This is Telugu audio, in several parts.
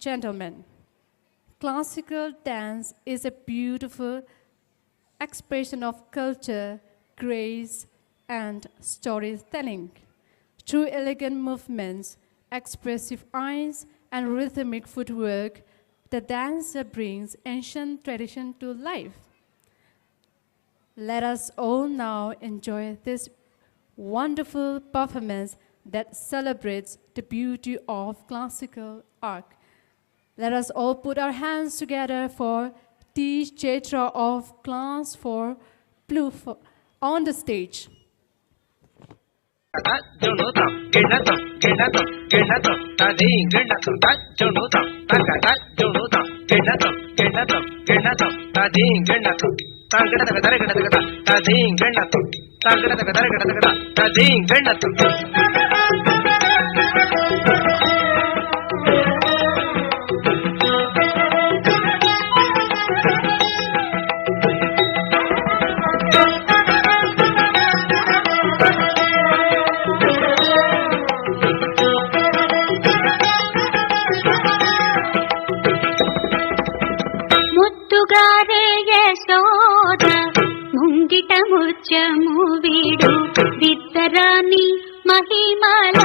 gentlemen, classical dance is a beautiful expression of culture, grace, and storytelling. Through elegant movements, expressive eyes, and rhythmic footwork, the dancer brings ancient tradition to life. Let us all now enjoy this wonderful performance that celebrates the beauty of classical art. Let us all put our hands together for T. Chaitra of Class 4 Blue on the stage. ముత్యము వీడు విత్తరాని మహిమల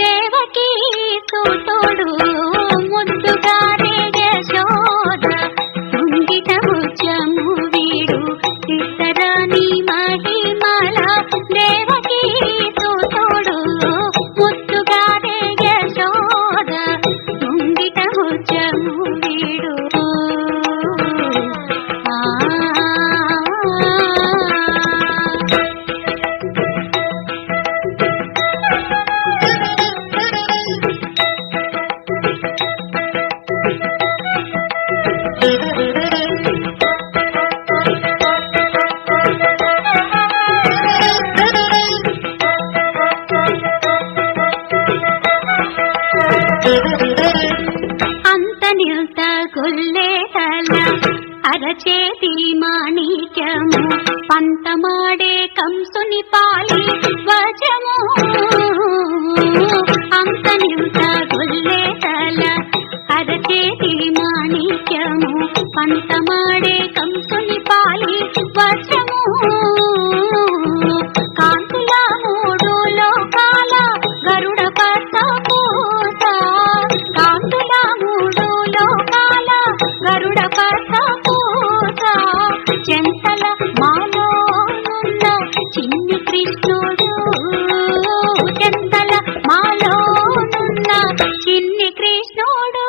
దేవకీ తోడు ముద్దుగారే యశోద ముంగిట ముత్యము వీడు విత్తరాని మహిమల దేవకీ తోడు ముద్దుగారే యశోద ముంగిట ముత్యము వీడు అంతనిల్త కొల్లేతల అరచేతి మాణిక్యము పంతమాడే కంసుని పాలి వచము అంతనిల్త కొల్లేతల అరచేతి మాణిక్యము పంతమాడే కంసుని పాలి వచము కాంతుల మూడు లోకాల గరుడ పట్ట పూత కాంతుల మూడు లోకాల గరుడ పట్ట పూత చెంతల మాలోనున్న చిన్ని కృష్ణుడు చెంతల మాలోనున్న చిన్ని కృష్ణుడు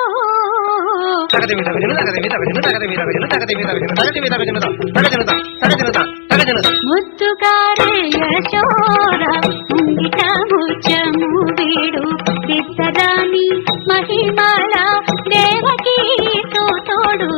ముద్దుగారే యశోద ముంగిట ముత్యము వీడు విత్తరాని మహిమల దేవకీ తోడు